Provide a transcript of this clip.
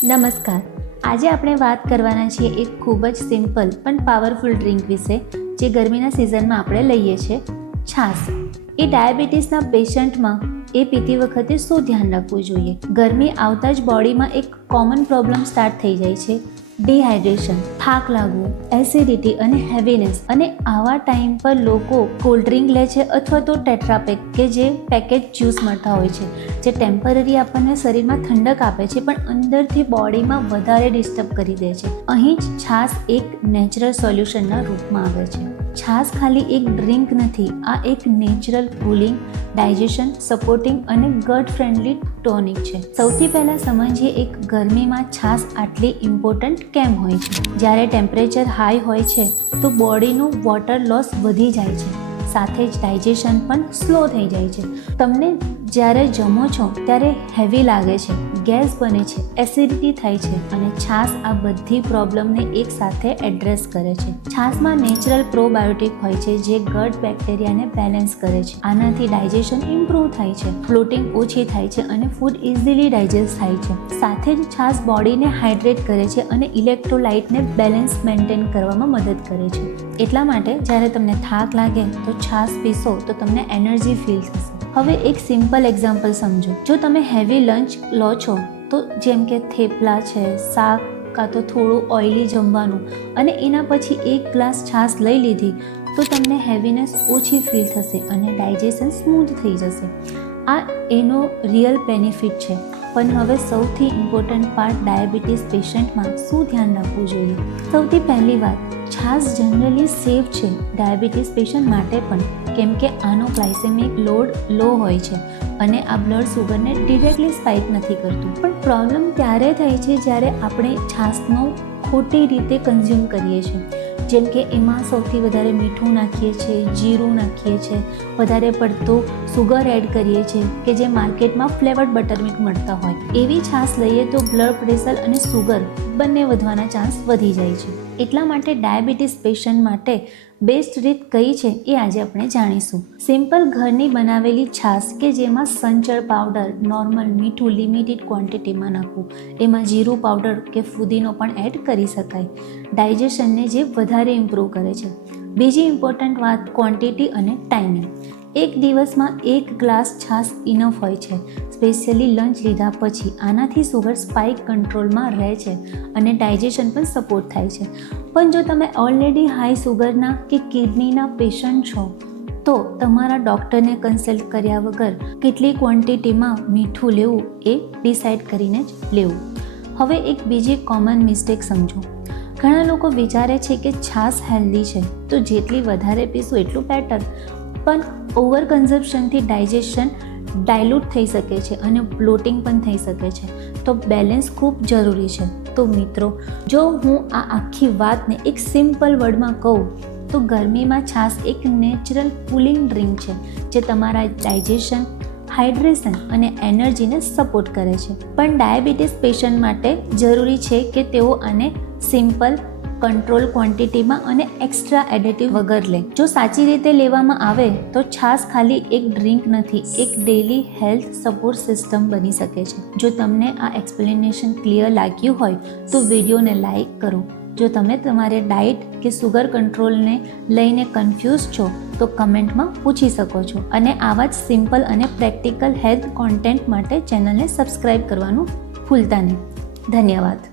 નમસ્કાર. આજે આપણે વાત કરવાના છીએ એક ખૂબ જ સિમ્પલ પણ પાવરફુલ ડ્રિંક વિશે, જે ગરમીના સિઝનમાં આપણે લઈએ છીએ, છાશ. એ ડાયાબિટીસના પેશન્ટમાં એ પીતી વખતે શું ધ્યાન રાખવું જોઈએ? ગરમી આવતા જ બોડીમાં એક કોમન પ્રોબ્લેમ સ્ટાર્ટ થઈ જાય છે, ડિહાઇડ્રેશન, થાક લાગવું, એસિડિટી અને હેવીનેસ. અને આવા ટાઈમ પર લોકો કોલ્ડ ડ્રિંક લે છે અથવા તો ટેટ્રાપેક કે જે પેકેજ જ્યુસ મળતા હોય છે, જે ટેમ્પરરી આપણને શરીરમાં ઠંડક આપે છે પણ અંદરથી બોડીમાં વધારે ડિસ્ટર્બ કરી દે છે. અહીં જ છાશ એક નેચરલ સોલ્યુશનના રૂપમાં આવે છે. છાશ ખાલી એક ડ્રિંક નથી, આ એક નેચરલ કુલિંગ, ડાયજેશન સપોર્ટિંગ અને ગટ ફ્રેન્ડલી ટોનિક છે. સૌથી પહેલાં સમજીએ એક ગરમીમાં છાશ આટલી ઇમ્પોર્ટન્ટ કેમ હોય છે. જ્યારે ટેમ્પરેચર હાઈ હોય છે તો બોડીનું વોટર લોસ વધી જાય છે, સાથે જ ડાયજેશન પણ સ્લો થઈ જાય છે. તમને જ્યારે જમો છો ત્યારે હેવી લાગે છે, ગેસ બને છે, એસિડિટી થાય છે અને છાશ આ બધી પ્રોબ્લેમને એક સાથે એડ્રેસ કરે છે. છાશમાં નેચરલ પ્રોબાયોટિક હોય છે જે ગટ બેક્ટેરિયાને બેલેન્સ કરે છે. આનાથી ડાયજેશન ઇમ્પ્રૂવ થાય છે, ફ્લોટિંગ ઓછી થાય છે અને ફૂડ ઇઝીલી ડાયજેસ્ટ થાય છે. સાથે જ છાશ બોડીને હાઇડ્રેટ કરે છે અને ઇલેક્ટ્રોલાઇટને બેલેન્સ મેન્ટેન કરવામાં મદદ કરે છે. એટલા માટે જ્યારે તમને થાક લાગે તો છાશ પીશો તો તમને એનર્જી ફીલ થશે. હવે એક સિમ્પલ એક્ઝામ્પલ સમજો. જો તમે હેવી લંચ લો છો તો જેમ કે થેપલા છે, શાક કાં તો થોડું ઓઇલી જમવાનું અને એના પછી એક ગ્લાસ છાશ લઈ લીધી તો તમને હેવીનેસ ઓછી ફીલ થશે અને ડાયજેશન સ્મૂથ થઈ જશે. આ એનો રિયલ બેનિફિટ છે. પણ હવે સૌથી ઇમ્પોર્ટન્ટ પાર્ટ, ડાયાબિટીસ પેશન્ટમાં શું ધ્યાન રાખવું જોઈએ? સૌથી પહેલી વાત, છાશ જનરલી સેફ છે ડાયાબિટીસ પેશન્ટ માટે પણ, કેમ કે આનો ગ્લાયસેમિક લોડ લો હોય છે અને આ બ્લડ સુગરને ડિરેક્ટલી સ્પાઇક નથી કરતું. પણ પ્રોબ્લેમ ત્યારે થાય છે જ્યારે આપણે છાશનો ખોટી રીતે કન્ઝ્યુમ કરીએ છીએ. જેમ કે એમાં સૌથી વધારે મીઠું નાખીએ છીએ, જીરું નાખીએ છીએ, વધારે પડતું સુગર એડ કરીએ છીએ કે જે માર્કેટમાં ફ્લેવર્ડ બટરમિલ્ક મળતા હોય. એવી છાશ લઈએ તો બ્લડ પ્રેશર અને સુગર બંને વધવાના ચાન્સ વધી જાય છે. એટલા માટે ડાયાબિટીસ પેશન્ટ માટે બેસ્ટ રીત કઈ છે એ આજે આપણે જાણીશું. સિમ્પલ ઘરની બનાવેલી છાશ કે જેમાં સંચળ પાવડર, નોર્મલ મીઠું લિમિટેડ ક્વોન્ટિટીમાં નાખવું, એમાં જીરું પાવડર કે ફુદીનો પણ એડ કરી શકાય. ડાયજેશનને જે વધારે ઇમ્પ્રૂવ કરે છે. બીજી ઇમ્પોર્ટન્ટ વાત, ક્વોન્ટિટી અને ટાઈમિંગ. એક દિવસમાં એક ગ્લાસ છાશ ઇનફ હોય છે, સ્પેશિયલી લંચ લીધા પછી. આનાથી સુગર સ્પાઇક કંટ્રોલમાં રહે છે અને ડાયજેશન પણ સપોર્ટ થાય છે. પણ જો તમે ઓલરેડી હાઈ સુગરના કે કિડનીના પેશન્ટ છો તો તમારા ડૉક્ટરને કન્સલ્ટ કર્યા વગર કેટલી ક્વોન્ટિટીમાં મીઠું લેવું એ ડિસાઇડ કરીને જ લેવું. હવે એક બીજી કોમન મિસ્ટેક સમજો. ઘણા લોકો વિચારે છે કે છાશ હેલ્ધી છે તો જેટલી વધારે પીશું એટલું બેટર, પણ ઓવર કન્ઝમ્પશનથી ડાયજેશન ડાયલ્યુટ થઈ શકે છે અને બ્લોટિંગ પણ થઈ શકે છે. તો બેલેન્સ ખૂબ જરૂરી છે. તો મિત્રો, જો હું આ આખી વાતને એક સિમ્પલ વર્ડમાં કહું તો ગરમીમાં છાશ એક નેચરલ કુલિંગ ડ્રિંક છે જે તમારા ડાયજેશન, હાઇડ્રેશન અને એનર્જીને સપોર્ટ કરે છે. પણ ડાયાબિટીસ પેશન્ટ માટે જરૂરી છે કે તેઓ આને સિમ્પલ, કંટ્રોલ ક્વોન્ટિટીમાં અને એક્સ્ટ્રા એડિટિવ વગર લે. જો સાચી રીતે લેવામાં આવે તો છાશ ખાલી એક ડ્રિંક નથી, એક ડેલી હેલ્થ સપોર્ટ સિસ્ટમ બની શકે છે. જો તમને આ એક્સપ્લેનેશન ક્લિયર લાગ્યું હોય તો વિડીયોને લાઇક કરો. જો તમે તમારે ડાયટ કે સુગર કંટ્રોલને લઈને કન્ફ્યુઝ છો તો કમેન્ટમાં પૂછી શકો છો. અને આવા જ સિમ્પલ અને પ્રેક્ટિકલ હેલ્થ કોન્ટેન્ટ માટે ચેનલને સબસ્ક્રાઈબ કરવાનું ભૂલતા નહીં. ધન્યવાદ.